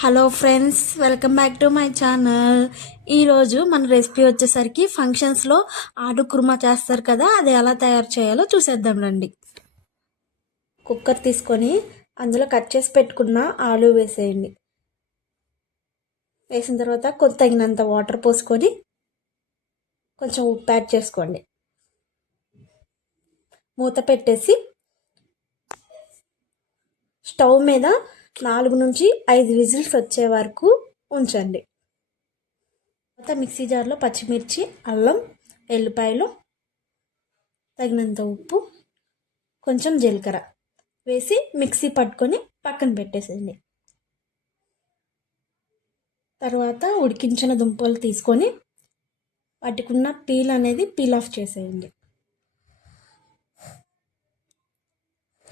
Hello friends, welcome back to my channel. ఈరోజు మన recipe వచ్చేసరికి ఫంక్షన్స్లో ఆలు కుర్మా చేస్తారు కదా, అది ఎలా తయారు చేయాలో చూసేద్దాం రండి. కుక్కర్ తీసుకొని అందులో కట్ చేసి పెట్టుకున్న ఆలు వేసేయండి. వేసిన తర్వాత కొంత తగినంత వాటర్ పోసుకొని కొంచెం ఉప్పు యాడ్ చేసుకోండి. మూత పెట్టేసి స్టవ్ మీద 4 నుంచి 5 విజిల్స్ వచ్చే వరకు ఉంచండి. తర్వాత మిక్సీ జార్లో పచ్చిమిర్చి, అల్లం, ఎల్లిపాయలు, తగినంత ఉప్పు, కొంచెం జీలకర్ర వేసి మిక్సీ పట్టుకొని పక్కన పెట్టేసేయండి. తర్వాత ఉడికించిన దుంపలు తీసుకొని వాటికున్న పీల్ ఆఫ్ చేసేయండి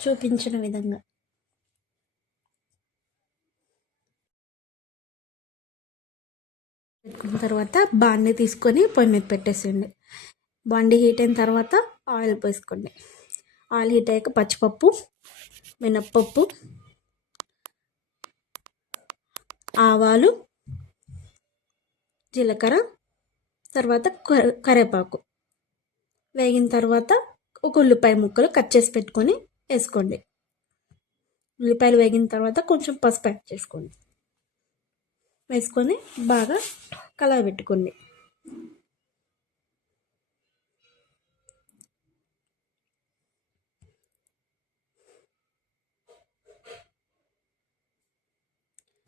చూపించిన విధంగా. పెట్టుకున్న తర్వాత బాండీ తీసుకొని పొయ్యి మీద పెట్టేసేయండి. బాండీ హీట్ అయిన తర్వాత ఆయిల్ పోసుకోండి. ఆయిల్ హీట్ అయ్యాక పచ్చిపప్పు, మినప్పప్పు, ఆవాలు, జీలకర్ర, తర్వాత కరివేపాకు వేగిన తర్వాత ఒక ఉల్లిపాయ ముక్కలు కట్ చేసి పెట్టుకొని వేసుకోండి. ఉల్లిపాయలు వేగిన తర్వాత కొంచెం పసుపు యాడ్ చేసుకోండి. వేసుకొని బాగా కలయబెట్టుకోండి.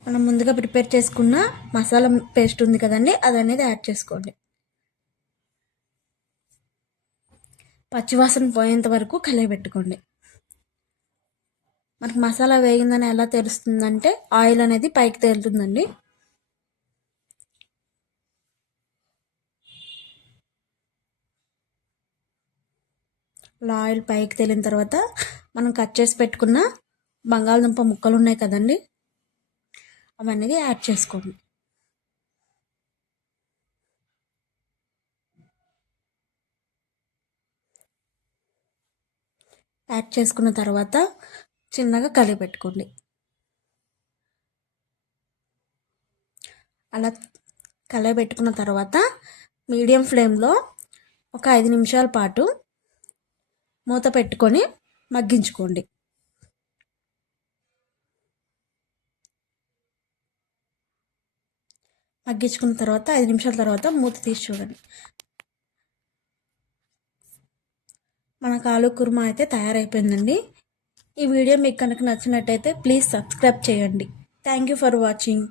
మనం ముందుగా ప్రిపేర్ చేసుకున్న మసాలా పేస్ట్ ఉంది కదండి, అది అనేది యాడ్ చేసుకోండి. పచ్చివాసన పోయేంత వరకు కలయబెట్టుకోండి. మనకు మసాలా వేగిందని ఎలా తెలుస్తుందంటే ఆయిల్ అనేది పైకి తేలుతుందండి. అలా ఆయిల్ పైకి తేలిన తర్వాత మనం కట్ చేసి పెట్టుకున్న బంగాళదుంప ముక్కలు ఉన్నాయి కదండి, అవన్నీ యాడ్ చేసుకోండి. యాడ్ చేసుకున్న తర్వాత చిన్నగా కలిపెట్టుకోండి. అలా కలయబెట్టుకున్న తర్వాత మీడియం ఫ్లేమ్లో ఒక 5 నిమిషాల పాటు మూత పెట్టుకొని మగ్గించుకోండి. మగ్గించుకున్న తర్వాత 5 నిమిషాల తర్వాత మూత తీసి చూడండి. మనకు ఆలు కుర్మా అయితే తయారైపోయిందండి. ఈ వీడియో మీకు కనుక నచ్చినట్టయితే ప్లీజ్ సబ్స్క్రైబ్ చేయండి. Thank you for watching.